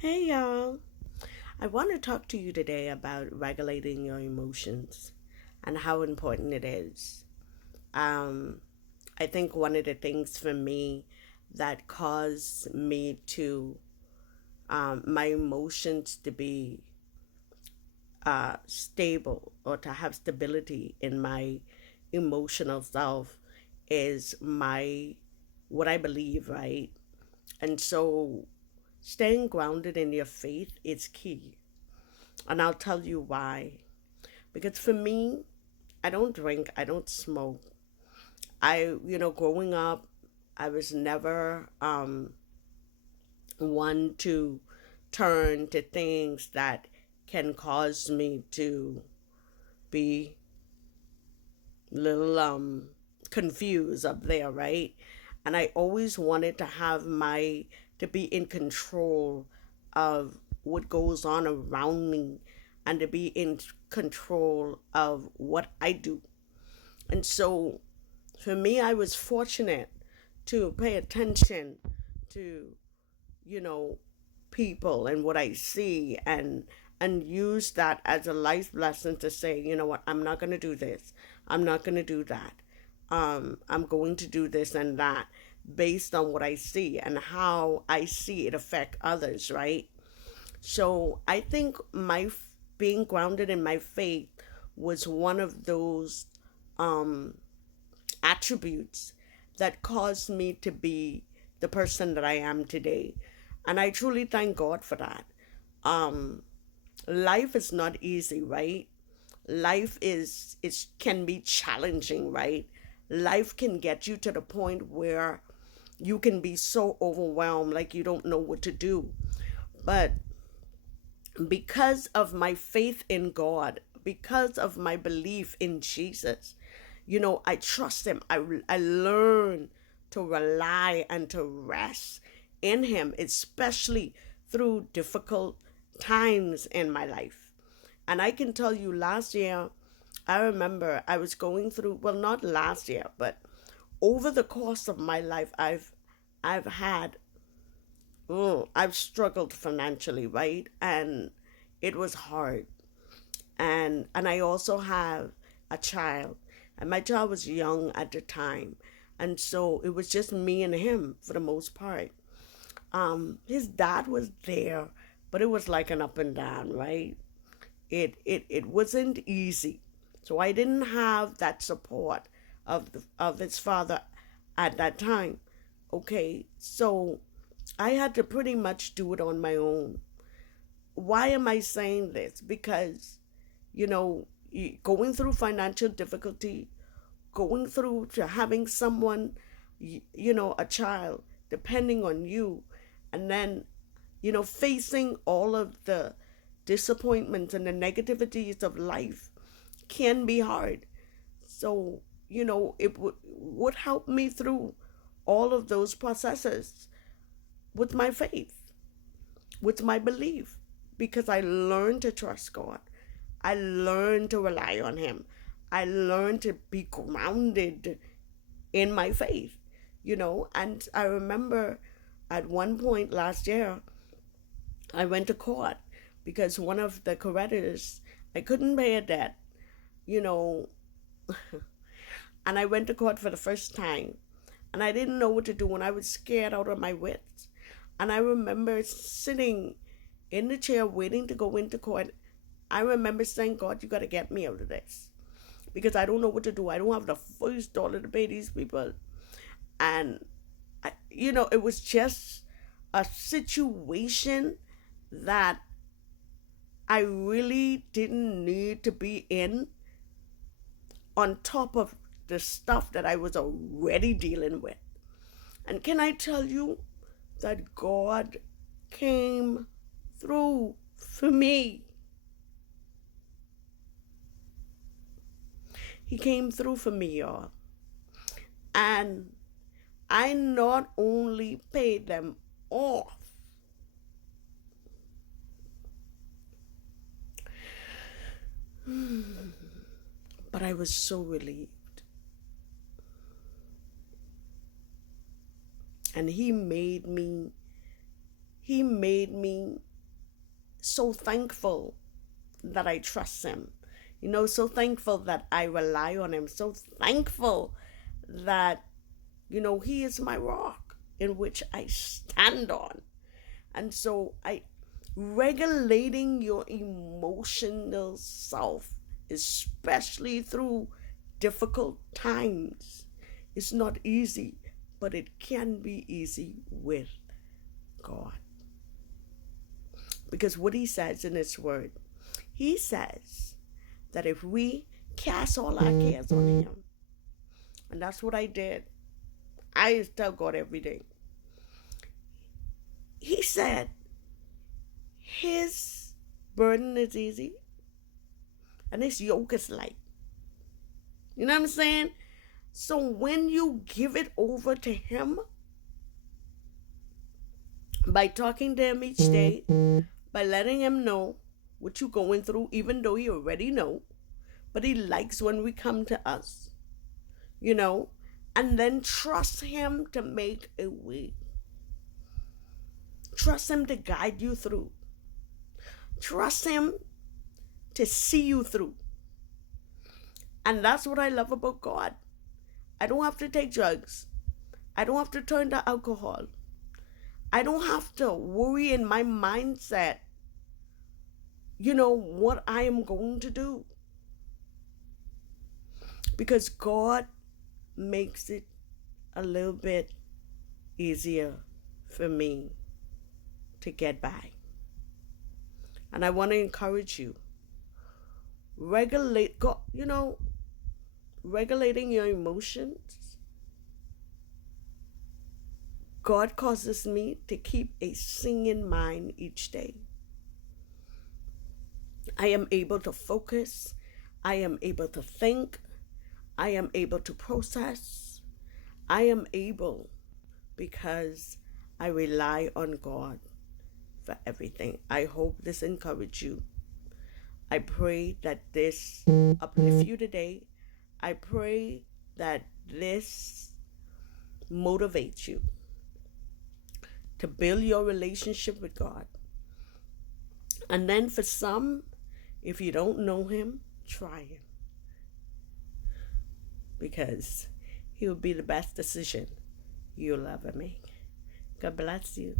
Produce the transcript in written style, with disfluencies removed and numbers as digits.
Hey y'all, I want to talk to you today about regulating your emotions and how important it is. Um, I think one of the things for me that caused me to my emotions to be stable or to have stability in my emotional self is my what I believe, right? And so staying grounded in your faith is key. And I'll tell you why. Because for me, I don't drink, I don't smoke. Growing up, I was never one to turn to things that can cause me to be a little confused up there, right? And I always wanted to to be in control of what goes on around me and to be in control of what I do. And so for me, I was fortunate to pay attention to, you know, people and what I see and use that as a life lesson to say, you know what, I'm not going to do this. I'm not going to do that. I'm going to do this and that based on what I see and how I see it affect others, right? So I think being grounded in my faith was one of those attributes that caused me to be the person that I am today. And I truly thank God for that. Um, Life is not easy, right? Life is can be challenging, right? Life can get you to the point where you can be so overwhelmed like you don't know what to do. But because of my faith in God, because of my belief in Jesus, I trust Him. I learn to rely and to rest in Him, especially through difficult times in my life. And I can tell you, last year, I remember I was going through, well, not last year, but over the course of my life, I've had I've struggled financially, right? And it was hard. And I also have a child. And my child was young at the time. And so it was just me and him for the most part. His dad was there, but it was like an up and down, right? It wasn't easy. So I didn't have that support of his father at that time. Okay, so I had to pretty much do it on my own. Why am I saying this? Because, going through financial difficulty, going through to having someone, a child depending on you, and then, facing all of the disappointments and the negativities of life can be hard. So, it would help me through all of those processes with my faith, with my belief, because I learned to trust God. I learned to rely on Him. I learned to be grounded in my faith, And I remember at one point last year, I went to court because one of the creditors, I couldn't pay a debt, you know, and I went to court for the first time. And I didn't know what to do, and I was scared out of my wits. And I remember sitting in the chair waiting to go into court. I remember saying, God, you got to get me out of this because I don't know what to do. I don't have the first dollar to pay these people. And, it was just a situation that I really didn't need to be in on top of the stuff that I was already dealing with. And can I tell you that God came through for me? He came through for me, y'all. And I not only paid them off, but I was so relieved. And he made me so thankful that I trust him. So thankful that I rely on him. So thankful that, he is my rock in which I stand on. And so regulating your emotional self, especially through difficult times, is not easy, but it can be easy with God. Because what he says in his word, he says that if we cast all our cares on him, and that's what I did. I tell God every day. He said his burden is easy and his yoke is light. You know what I'm saying? So when you give it over to him, by talking to him each day, by letting him know what you're going through, even though he already know, but he likes when we come to us, and then trust him to make a way. Trust him to guide you through. Trust him to see you through. And that's what I love about God. I don't have to take drugs. I don't have to turn to alcohol. I don't have to worry in my mindset, what I am going to do. Because God makes it a little bit easier for me to get by. And I want to encourage you. Regulating your emotions. God causes me to keep a singing mind each day. I am able to focus. I am able to think. I am able to process. I am able because I rely on God for everything. I hope this encourages you. I pray that this uplift you today. I pray that this motivates you to build your relationship with God. And then for some, if you don't know him, try him. Because he will be the best decision you'll ever make. God bless you.